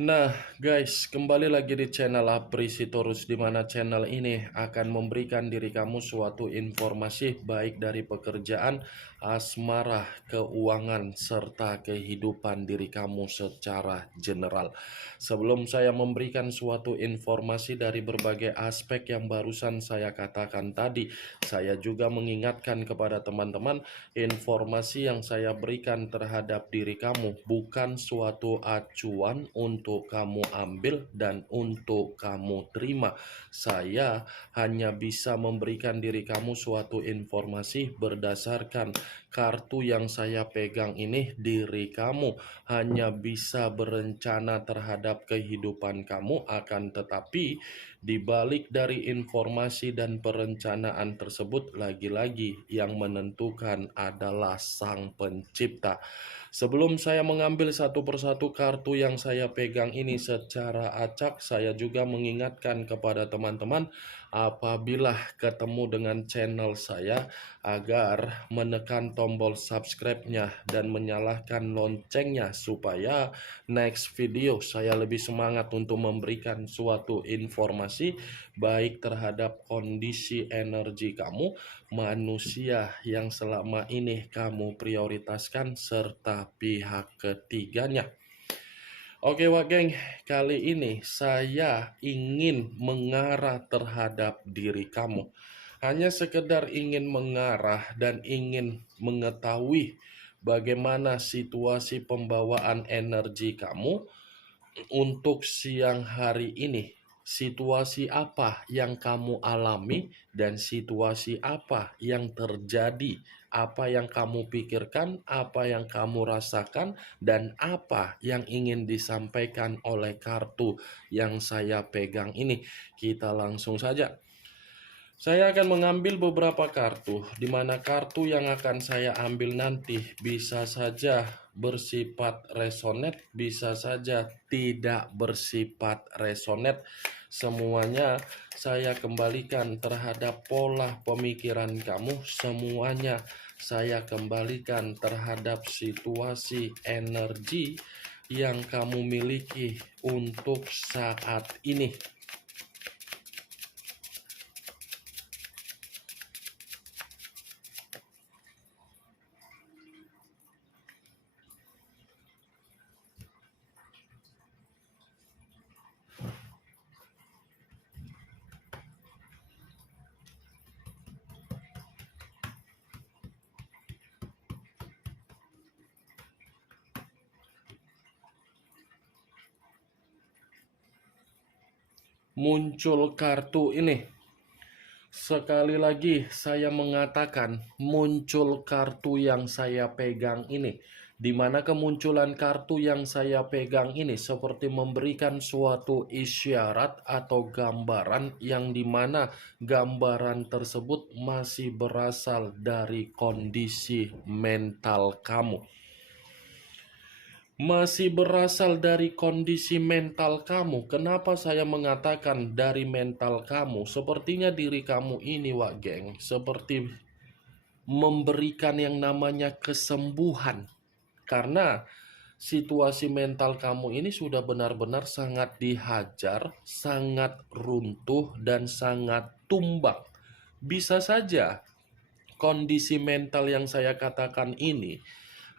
Nah, guys, kembali lagi di channel Aprisitorus, di mana channel ini akan memberikan diri kamu suatu informasi baik dari pekerjaan, asmara, keuangan, serta kehidupan diri kamu secara general. Sebelum saya memberikan suatu informasi dari berbagai aspek yang barusan saya katakan tadi, saya juga mengingatkan kepada teman-teman, informasi yang saya berikan terhadap diri kamu bukan suatu acuan untuk kamu ambil dan untuk kamu terima. Saya hanya bisa memberikan diri kamu suatu informasi berdasarkan kartu yang saya pegang ini. Diri kamu hanya bisa berencana terhadap kehidupan kamu, akan tetapi di balik dari informasi dan perencanaan tersebut, lagi-lagi yang menentukan adalah Sang Pencipta. Sebelum saya mengambil satu persatu kartu yang saya pegang ini secara acak, saya juga mengingatkan kepada teman-teman apabila ketemu dengan channel saya agar menekan tombol subscribe-nya dan menyalakan loncengnya supaya next video saya lebih semangat untuk memberikan suatu informasi baik terhadap kondisi energi kamu, manusia yang selama ini kamu prioritaskan, serta pihak ketiganya. Oke Wak Geng, kali ini saya ingin mengarah terhadap diri kamu. Hanya sekedar ingin mengarah dan ingin mengetahui bagaimana situasi pembawaan energi kamu untuk siang hari ini. Situasi apa yang kamu alami dan situasi apa yang terjadi, apa yang kamu pikirkan, apa yang kamu rasakan, dan apa yang ingin disampaikan oleh kartu yang saya pegang ini. Kita langsung saja. Saya akan mengambil beberapa kartu, di mana kartu yang akan saya ambil nanti bisa saja bersifat resonet, bisa saja tidak bersifat resonet. Semuanya saya kembalikan terhadap pola pemikiran kamu, semuanya saya kembalikan terhadap situasi energi yang kamu miliki untuk saat ini. Muncul kartu ini. Sekali lagi saya mengatakan muncul kartu yang saya pegang ini, di mana kemunculan kartu yang saya pegang ini seperti memberikan suatu isyarat atau gambaran yang dimana gambaran tersebut masih berasal dari kondisi mental kamu. Masih berasal dari kondisi mental kamu. Kenapa saya mengatakan dari mental kamu? Sepertinya diri kamu ini, Wak Geng, seperti memberikan yang namanya kesembuhan. Karena situasi mental kamu ini sudah benar-benar sangat dihajar, sangat runtuh, dan sangat tumbang. Bisa saja kondisi mental yang saya katakan ini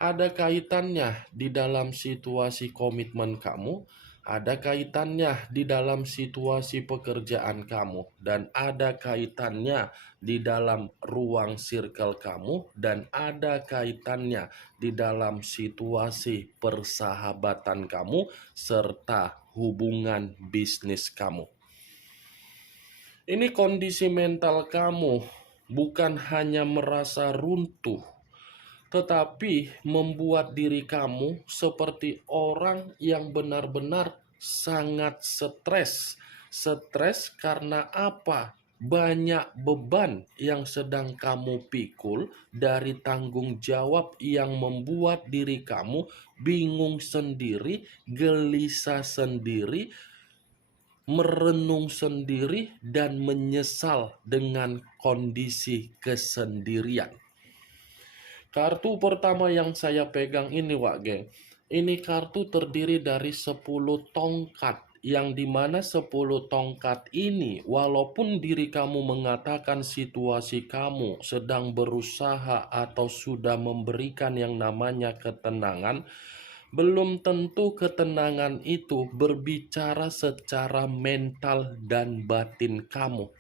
ada kaitannya di dalam situasi komitmen kamu, ada kaitannya di dalam situasi pekerjaan kamu, dan ada kaitannya di dalam ruang circle kamu, dan ada kaitannya di dalam situasi persahabatan kamu, serta hubungan bisnis kamu. Ini kondisi mental kamu bukan hanya merasa runtuh, tetapi membuat diri kamu seperti orang yang benar-benar sangat stres. Stres karena apa? Banyak beban yang sedang kamu pikul dari tanggung jawab yang membuat diri kamu bingung sendiri, gelisah sendiri, merenung sendiri, dan menyesal dengan kondisi kesendirian. Kartu pertama yang saya pegang ini, Wak Geng, Ini kartu terdiri dari 10 tongkat, yang dimana 10 tongkat ini, walaupun diri kamu mengatakan situasi kamu sedang berusaha atau sudah memberikan yang namanya ketenangan, belum tentu ketenangan itu berbicara secara mental dan batin kamu.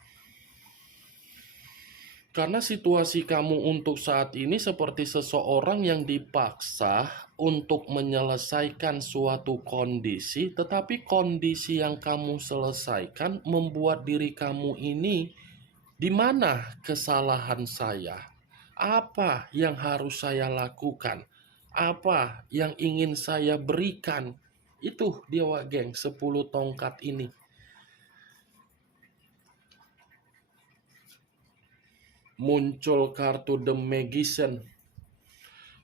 Karena situasi kamu untuk saat ini seperti seseorang yang dipaksa untuk menyelesaikan suatu kondisi, tetapi kondisi yang kamu selesaikan membuat diri kamu ini, di mana kesalahan saya? Apa yang harus saya lakukan? Apa yang ingin saya berikan? Itu dia, geng, 10 tongkat ini. Muncul kartu The Magician.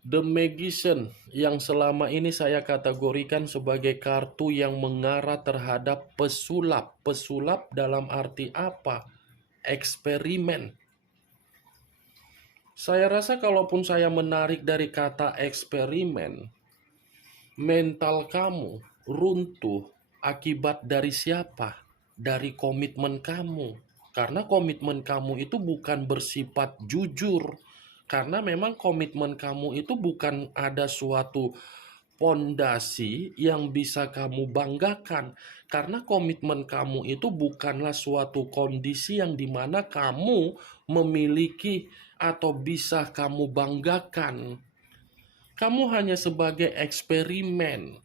The Magician yang selama ini saya kategorikan sebagai kartu yang mengarah terhadap pesulap. Pesulap dalam arti apa? Eksperimen. Saya rasa kalaupun saya menarik dari kata eksperimen, mental kamu runtuh akibat dari siapa? Dari komitmen kamu. Karena komitmen kamu itu bukan bersifat jujur. Karena memang komitmen kamu itu bukan ada suatu pondasi yang bisa kamu banggakan. Karena komitmen kamu itu bukanlah suatu kondisi yang dimana kamu memiliki atau bisa kamu banggakan. Kamu hanya sebagai eksperimen.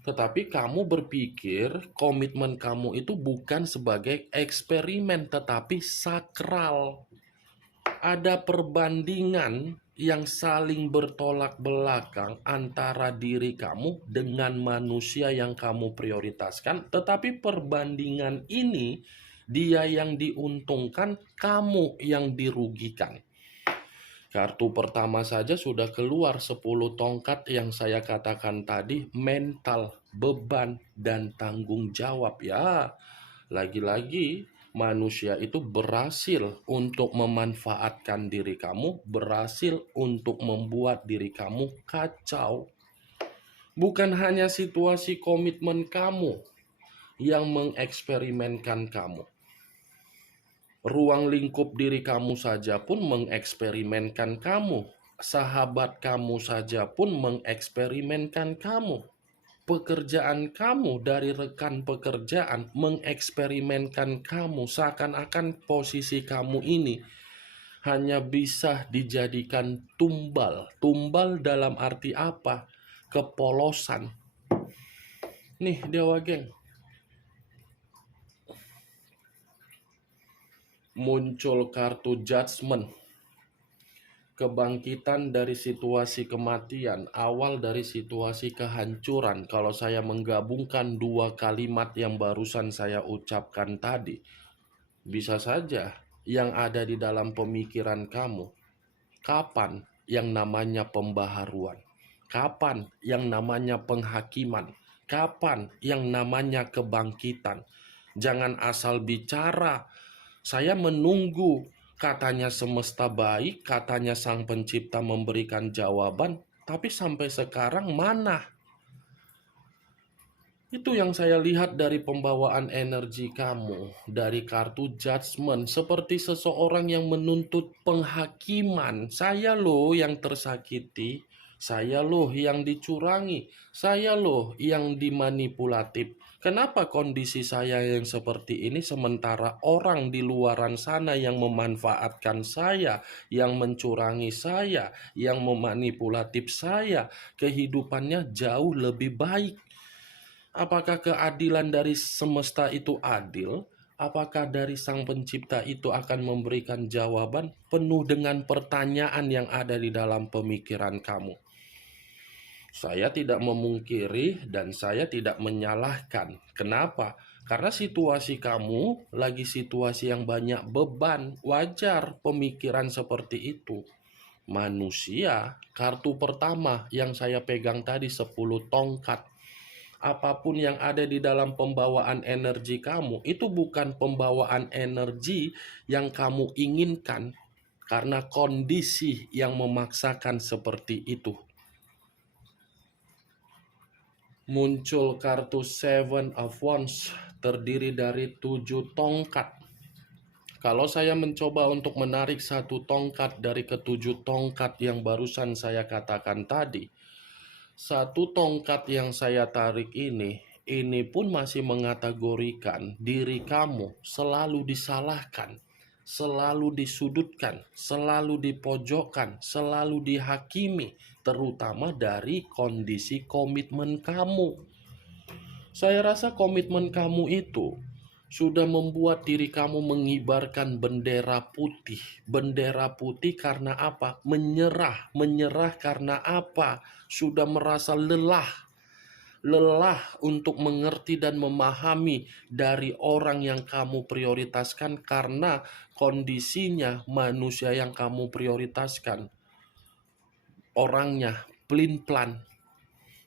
Tetapi kamu berpikir komitmen kamu itu bukan sebagai eksperimen, tetapi sakral. Ada perbandingan yang saling bertolak belakang antara diri kamu dengan manusia yang kamu prioritaskan, tetapi perbandingan ini dia yang diuntungkan, kamu yang dirugikan. Kartu pertama saja sudah keluar 10 tongkat yang saya katakan tadi, mental, beban, dan tanggung jawab. Ya, lagi-lagi manusia itu berhasil untuk memanfaatkan diri kamu, berhasil untuk membuat diri kamu kacau. Bukan hanya situasi komitmen kamu yang mengeksperimenkan kamu. Ruang lingkup diri kamu saja pun mengeksperimenkan kamu. Sahabat kamu saja pun mengeksperimenkan kamu. Pekerjaan kamu dari rekan pekerjaan mengeksperimenkan kamu. Seakan-akan posisi kamu ini hanya bisa dijadikan tumbal. Tumbal dalam arti apa? Kepolosan. Nih, Dewa Geng. Muncul kartu Judgment. Kebangkitan dari situasi kematian, awal dari situasi kehancuran. Kalau saya menggabungkan dua kalimat yang barusan saya ucapkan tadi, bisa saja yang ada di dalam pemikiran kamu, kapan yang namanya pembaharuan, kapan yang namanya penghakiman, kapan yang namanya kebangkitan. Jangan asal bicara, saya menunggu. Katanya semesta baik, katanya sang pencipta memberikan jawaban, tapi sampai sekarang mana? Itu yang saya lihat dari pembawaan energi kamu, dari kartu Judgment, seperti seseorang yang menuntut penghakiman. Saya loh yang tersakiti, saya loh yang dicurangi, saya loh yang dimanipulatif. Kenapa kondisi saya yang seperti ini sementara orang di luaran sana yang memanfaatkan saya, yang mencurangi saya, yang memanipulatif saya, kehidupannya jauh lebih baik? Apakah keadilan dari semesta itu adil? Apakah dari sang pencipta itu akan memberikan jawaban penuh dengan pertanyaan yang ada di dalam pemikiran kamu? Saya tidak memungkiri dan saya tidak menyalahkan. Kenapa? Karena situasi kamu lagi situasi yang banyak beban. Wajar pemikiran seperti itu. Manusia, kartu pertama yang saya pegang tadi 10 tongkat. Apapun yang ada di dalam pembawaan energi kamu, itu bukan pembawaan energi yang kamu inginkan. Karena kondisi yang memaksakan seperti itu. Muncul kartu Seven of Wands, terdiri dari 7 tongkat. Kalau saya mencoba untuk menarik satu tongkat dari ketujuh tongkat yang barusan saya katakan tadi, satu tongkat yang saya tarik ini pun masih mengategorikan diri kamu selalu disalahkan, selalu disudutkan, selalu dipojokkan, selalu dihakimi, terutama dari kondisi komitmen kamu. Saya rasa komitmen kamu itu sudah membuat diri kamu mengibarkan bendera putih. Bendera putih karena apa? Menyerah. Menyerah karena apa? Sudah merasa lelah. Lelah untuk mengerti dan memahami dari orang yang kamu prioritaskan karena kondisinya manusia yang kamu prioritaskan. Orangnya pelin-pelan,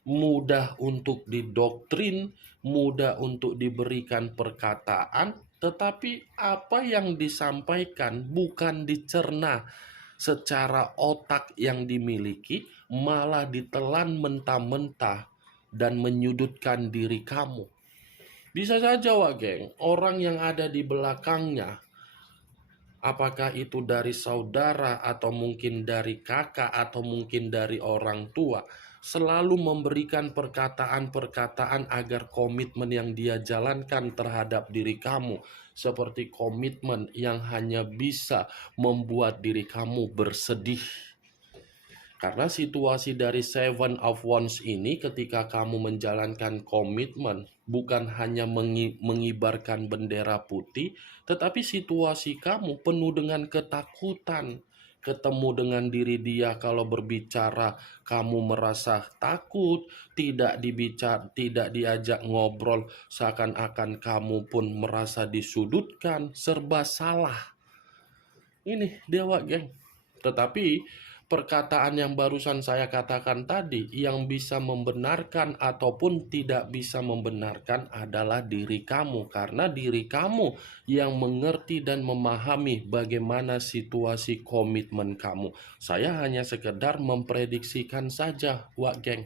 mudah untuk didoktrin, mudah untuk diberikan perkataan, tetapi apa yang disampaikan bukan dicerna secara otak yang dimiliki, malah ditelan mentah-mentah dan menyudutkan diri kamu. Bisa saja, Wak Geng, orang yang ada di belakangnya, apakah itu dari saudara atau mungkin dari kakak atau mungkin dari orang tua, selalu memberikan perkataan-perkataan agar komitmen yang dia jalankan terhadap diri kamu seperti komitmen yang hanya bisa membuat diri kamu bersedih. Karena situasi dari Seven of Wands ini ketika kamu menjalankan komitmen bukan hanya mengibarkan bendera putih, tetapi situasi kamu penuh dengan ketakutan. Ketemu dengan diri dia kalau berbicara, kamu merasa takut, tidak diajak ngobrol, seakan-akan kamu pun merasa disudutkan, serba salah. Ini Dewa Geng. Tetapi perkataan yang barusan saya katakan tadi yang bisa membenarkan ataupun tidak bisa membenarkan adalah diri kamu, karena diri kamu yang mengerti dan memahami bagaimana situasi komitmen kamu. Saya hanya sekedar memprediksikan saja, Wak Geng.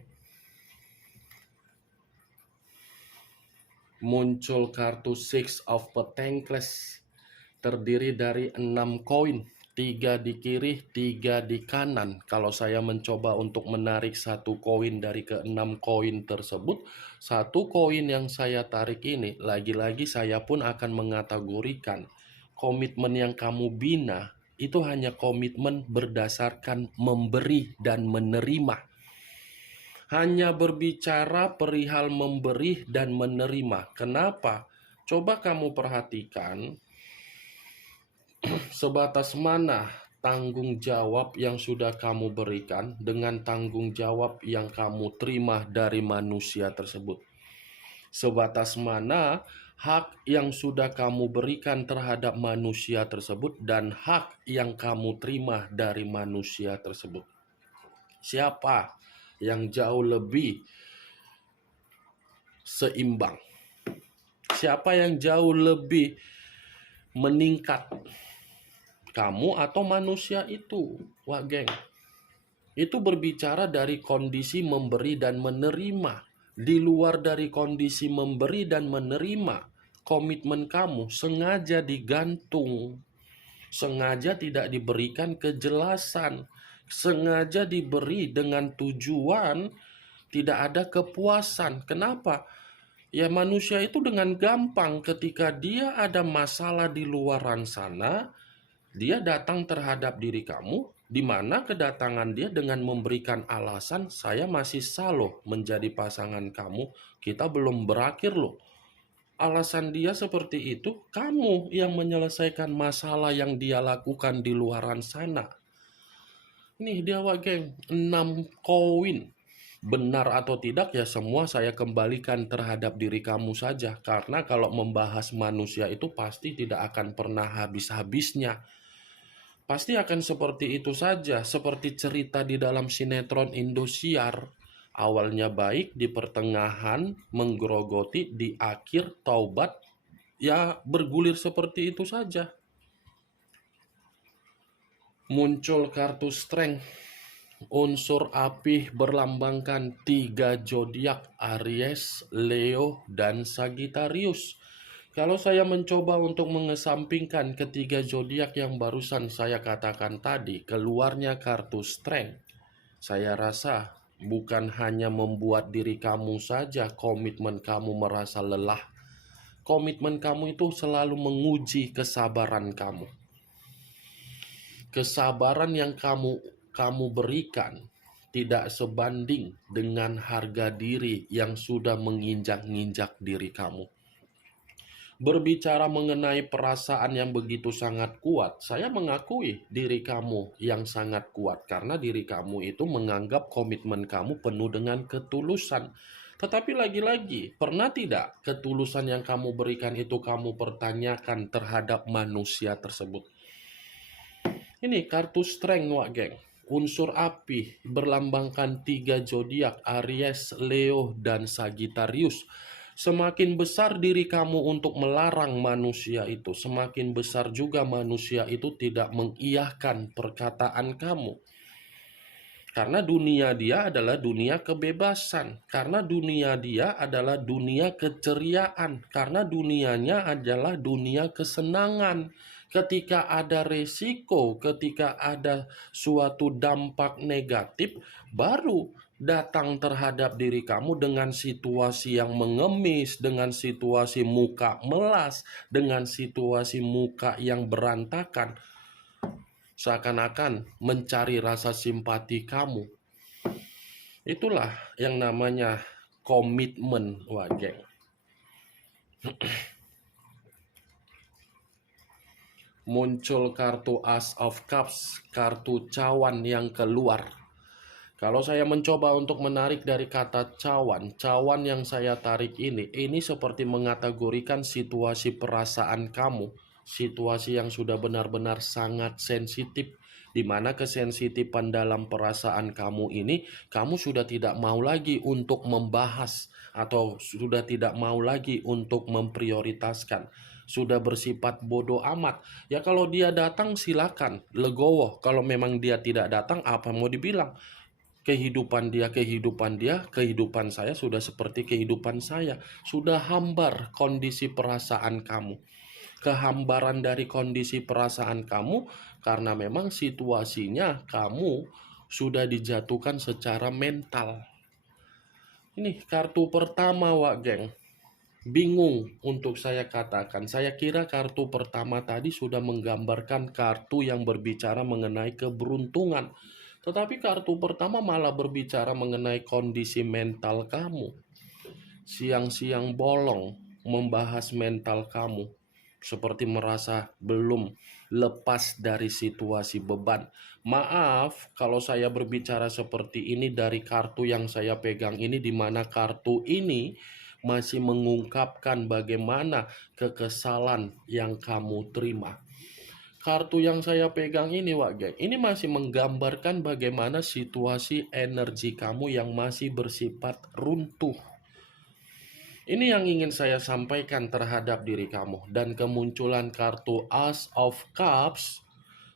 Muncul kartu Six of Pentacles, terdiri dari 6 koin, 3 di kiri, 3 di kanan. Kalau saya mencoba untuk menarik satu koin dari ke-6 koin tersebut, satu koin yang saya tarik ini, lagi-lagi saya pun akan mengategorikan komitmen yang kamu bina itu hanya komitmen berdasarkan memberi dan menerima. Hanya berbicara perihal memberi dan menerima. Kenapa? Coba kamu perhatikan sebatas mana tanggung jawab yang sudah kamu berikan dengan tanggung jawab yang kamu terima dari manusia tersebut. Sebatas mana hak yang sudah kamu berikan terhadap manusia tersebut dan hak yang kamu terima dari manusia tersebut. Siapa yang jauh lebih seimbang? Siapa yang jauh lebih meningkat? Kamu atau manusia itu, Wak Geng? Itu berbicara dari kondisi memberi dan menerima. Di luar dari kondisi memberi dan menerima, komitmen kamu sengaja digantung, sengaja tidak diberikan kejelasan, sengaja diberi dengan tujuan tidak ada kepuasan. Kenapa? Ya manusia itu dengan gampang ketika dia ada masalah di luaran sana, dia datang terhadap diri kamu, di mana kedatangan dia dengan memberikan alasan, saya masih sah loh menjadi pasangan kamu, kita belum berakhir loh. Alasan dia seperti itu, kamu yang menyelesaikan masalah yang dia lakukan di luaran sana. Nih dia Geng, 6 koin. Benar atau tidak ya semua saya kembalikan terhadap diri kamu saja. Karena kalau membahas manusia itu pasti tidak akan pernah habis-habisnya. Pasti akan seperti itu saja, seperti cerita di dalam sinetron Indosiar. Awalnya baik, di pertengahan menggerogoti, di akhir taubat, ya bergulir seperti itu saja. Muncul kartu Strength, Unsur api berlambangkan 3 zodiak, Aries, Leo, dan Sagittarius. Kalau saya mencoba untuk mengesampingkan ketiga zodiak yang barusan saya katakan tadi, keluarnya kartu Strength. Saya rasa bukan hanya membuat diri kamu saja komitmen kamu merasa lelah. Komitmen kamu itu selalu menguji kesabaran kamu. Kesabaran yang kamu berikan tidak sebanding dengan harga diri yang sudah menginjak-injak diri kamu. Berbicara mengenai perasaan yang begitu sangat kuat, saya mengakui diri kamu yang sangat kuat karena diri kamu itu menganggap komitmen kamu penuh dengan ketulusan. Tetapi lagi-lagi, pernah tidak ketulusan yang kamu berikan itu kamu pertanyakan terhadap manusia tersebut? Ini kartu strength, Wak Geng. Unsur api berlambangkan 3 zodiak, Aries, Leo, dan Sagittarius. Semakin besar diri kamu untuk melarang manusia itu, semakin besar juga manusia itu tidak mengiyahkan perkataan kamu. Karena dunia dia adalah dunia kebebasan, karena dunia dia adalah dunia keceriaan, karena dunianya adalah dunia kesenangan. Ketika ada resiko, ketika ada suatu dampak negatif, baru datang terhadap diri kamu dengan situasi yang mengemis, dengan situasi muka melas, dengan situasi muka yang berantakan, seakan-akan mencari rasa simpati kamu. Itulah yang namanya komitmen, Wak Geng. Muncul kartu Ace of Cups, kartu cawan yang keluar. Kalau saya mencoba untuk menarik dari kata cawan, cawan yang saya tarik ini seperti mengategorikan situasi perasaan kamu, situasi yang sudah benar-benar sangat sensitif, di mana kesensitifan dalam perasaan kamu ini, kamu sudah tidak mau lagi untuk membahas atau sudah tidak mau lagi untuk memprioritaskan. Sudah bersifat bodoh amat. Ya kalau dia datang silakan, legowo. Kalau memang dia tidak datang, apa mau dibilang? Kehidupan dia, kehidupan saya sudah seperti kehidupan saya. Sudah hambar kondisi perasaan kamu. Kehambaran dari kondisi perasaan kamu karena memang situasinya kamu sudah dijatuhkan secara mental. Ini kartu pertama, Wak Geng. Bingung untuk saya katakan. Saya kira kartu pertama tadi sudah menggambarkan kartu yang berbicara mengenai keberuntungan. Tetapi kartu pertama malah berbicara mengenai kondisi mental kamu. Siang-siang bolong membahas mental kamu. Seperti merasa belum lepas dari situasi beban. Maaf kalau saya berbicara seperti ini dari kartu yang saya pegang ini, di mana kartu ini masih mengungkapkan bagaimana kekesalan yang kamu terima. Kartu yang saya pegang ini, Wak Geng, ini masih menggambarkan bagaimana situasi energi kamu yang masih bersifat runtuh. Ini yang ingin saya sampaikan terhadap diri kamu. Dan kemunculan kartu Ace of Cups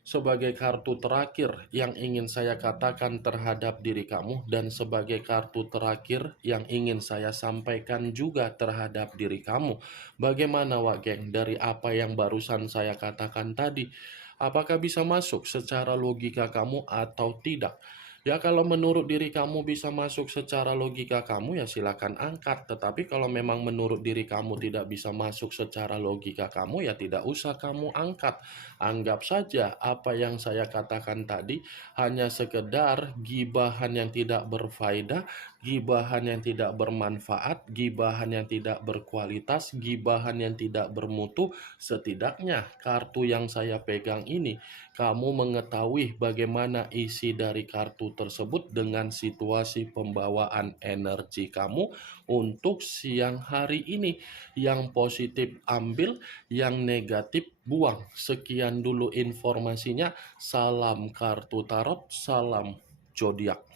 sebagai kartu terakhir yang ingin saya katakan terhadap diri kamu, dan sebagai kartu terakhir yang ingin saya sampaikan juga terhadap diri kamu. Bagaimana, Wak Geng, dari apa yang barusan saya katakan tadi? Apakah bisa masuk secara logika kamu atau tidak? Ya kalau menurut diri kamu bisa masuk secara logika kamu, ya silakan angkat. Tetapi kalau memang menurut diri kamu tidak bisa masuk secara logika kamu, ya tidak usah kamu angkat. Anggap saja apa yang saya katakan tadi hanya sekedar gibahan yang tidak berfaedah, gibahan yang tidak bermanfaat, gibahan yang tidak berkualitas, gibahan yang tidak bermutu. Setidaknya kartu yang saya pegang ini, kamu mengetahui bagaimana isi dari kartu tersebut dengan situasi pembawaan energi kamu untuk siang hari ini. Yang positif ambil, yang negatif buang. Sekian dulu informasinya. Salam kartu tarot, salam zodiak.